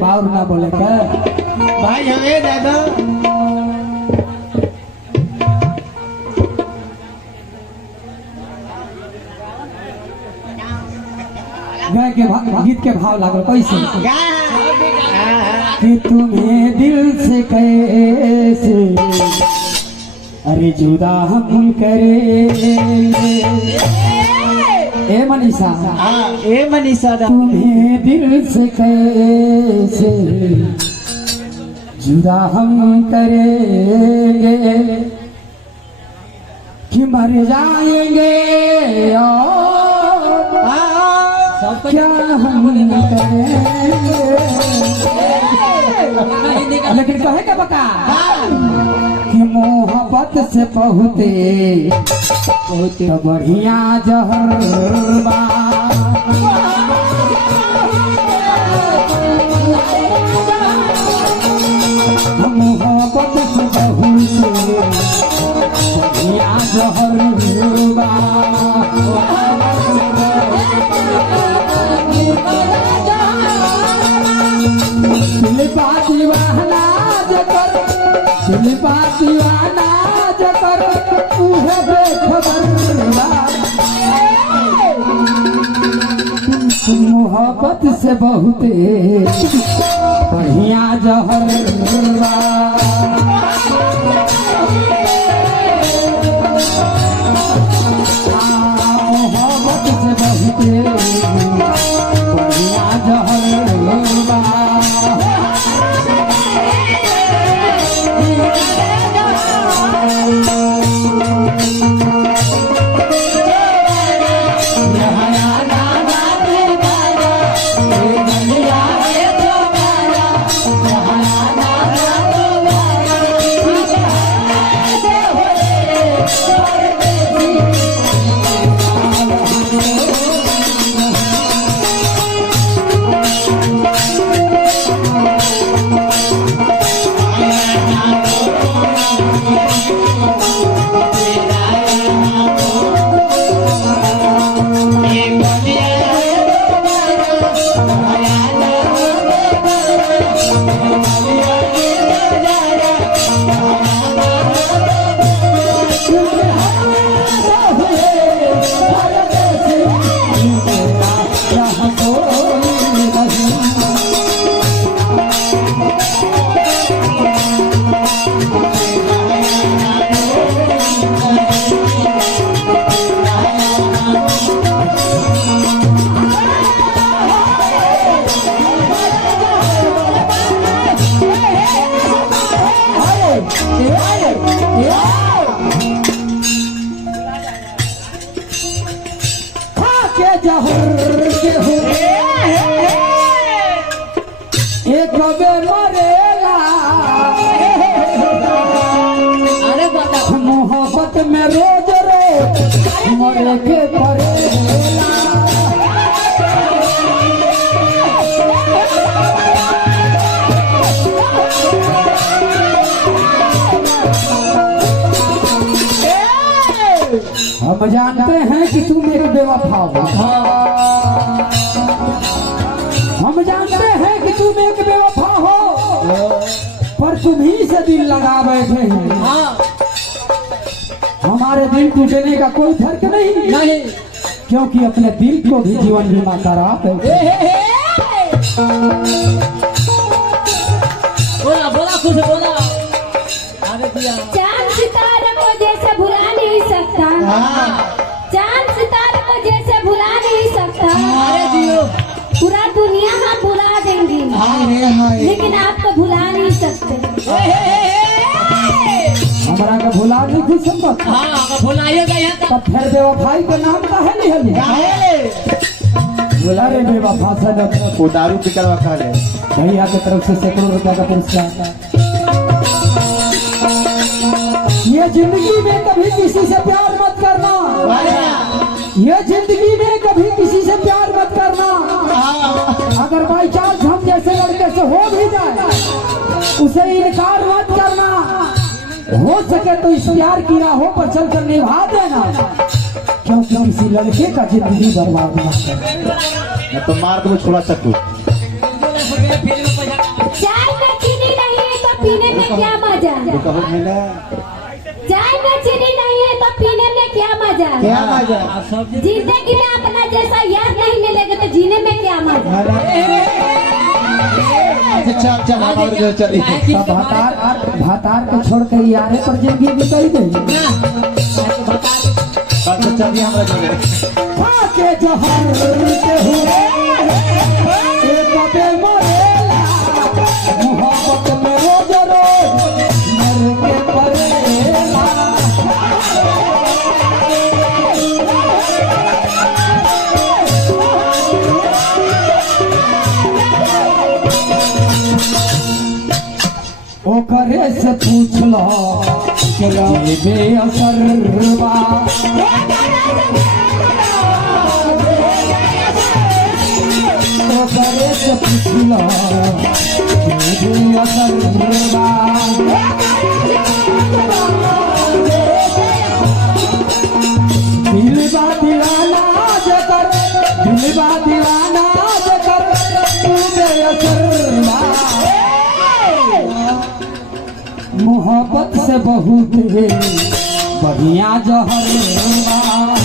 बाउर ना बोले का भाई हमें दादा गाय के गीत के भाव लागल कैसे गा कि तुम्हें दिल से कैसे अरे जुदा हम करेंगे ए मनीषा ए मनीषा दा तुम्हें दिल से कैसे जुदा हम करेंगे कि मर जाएंगे और क्या हम करेंगे लेकिन कहे क्या बता कि मोहब्बत से बहुते बहुते बढ़िया जहरबा मोहब्बत से बहुते बढ़िया जहरबा दीवाना जकर दीवाना जकर उहे बेखबर मोहब्बत से बहुते बढ़िया जहरबा मोहब्बत से बहुते बढ़िया जहरबा एक मरेला मोहब्बत में रोज रोज मरे के परेला हम जानते हैं कि तू मेरे बेवफा हो हम जानते हैं कि तुम एक बेवफा हो पर तुम ही से दिल लगा बैठे हैं हमारे दिल टूटने का कोई फर्क नहीं क्योंकि अपने दिल को भी जीवन बीमा करा बोला बोला कुछ बोला चांद सितारे को जैसे भुला नहीं सकता चांद सितारे को जैसे भुला नहीं सकता पूरा दुनिया हम भुला देंगे लेकिन आप तो भुला नहीं सकते हमारा का भुला नहीं कुछ संभव भुलाइएगा तब फिर बेवफाई का नाम का है नहीं बोला रे बेवफा सनम वो दारू पीकर रखा है भैया की तरफ से सैकड़ों रुपया का पुरस्कार ये जिंदगी में कभी किसी से प्यार मत करना ये जिंदगी में कभी किसी से प्यार मत करना अगर बाई चांस हम जैसे लड़के से हो भी जाए उसे इनकार मत करना हो सके तो इस प्यार की राहों पर चलकर निभा देना क्योंकि किसी लड़के का जिंदगी बर्बाद मत करना तो मार दो छोड़ा चक्कू फिर क्या मजा? कहो मिला चाय में चीनी नहीं है तो पीने में क्या मजा? क्या मजा? जिंदगी में अपना जैसा यार नहीं मिलेगा तो जीने में क्या मजा? अच्छा चल और जो चली भातार को छोड़ कर यारे पर जिंदगी बिताई गई अच्छा चलिए हमरा जोड़े के जहर के हुए एक पे मरेला मोहब्बत में रोज रोज मर के परेला ओकरे से पूछ लो चलो बेअसर बा ओकरे से पूछ लो बेअसर बा दिलबा दीवाना जेकर दिलबा दीवाना जेकर तू बेअसर बा मोहब्बत से बहुत बढ़िया जहर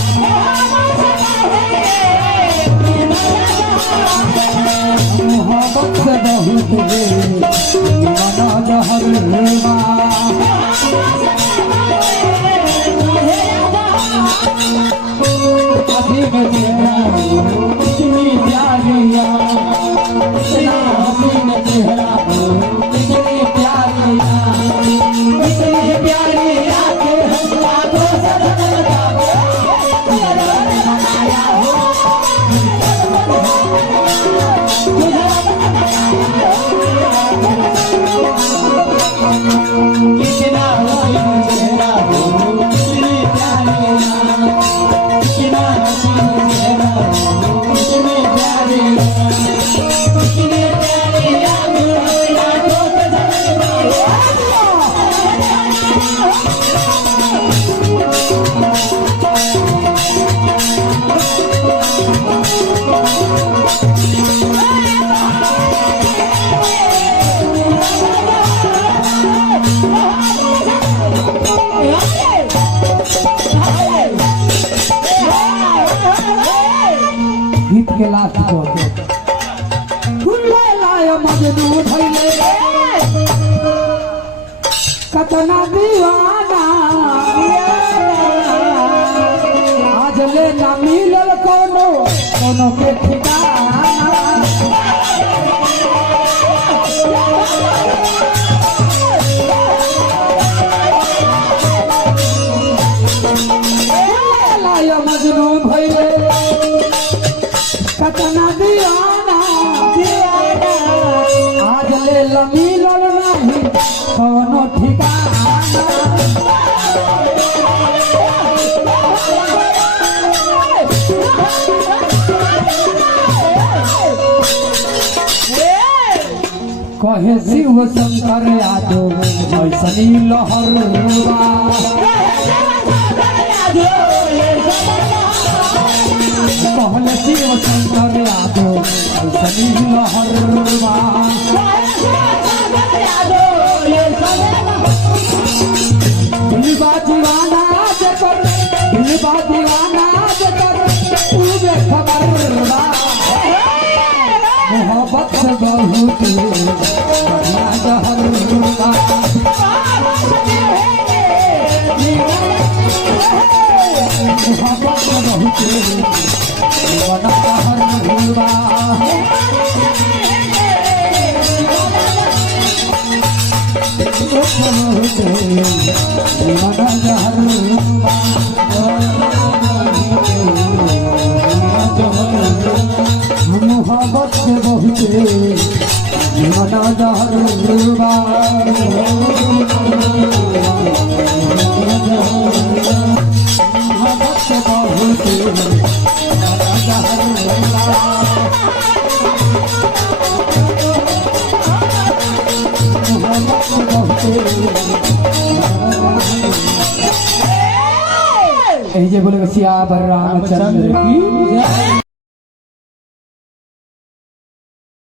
मोहब्बत से बहुत बढ़िया जहर अभी इतनी प्यारिया इतना हसीन चेहरा इतनी प्यारिया इतनी प्यारिया के हाथों से कितना हसीन चेहरा इतनी प्यारिया कितना हसीन चेहरा इतनी प्यारिया इतनी प्यारिया हाथों से गीत के लास्ट को खुले लाया मजनू भइले कतना दीवाना आज ले ना मिलल कोनो कोनो के ठिकाना खुले लाया मजनू भइले कतना दीवाना आज ले मिलल नहीं कोनो ठिकाना कहे शिव शंकर यादव ऐसनी लहरवा कहले शिव शंकर यादव ऐसनी लहरवा दिलबा दीवाना जेकर दिलबा दीवाना जेकर तू बेखबरवा मोहब्बत से बहुत बढ़िया जहरवा मोहब्बत से बहुत बड़ा जहरवा मोहब्बत से बहुत मना जहरवा मोहब्बत से बहुत मना जहरवा बोले सिया रामचंद्र की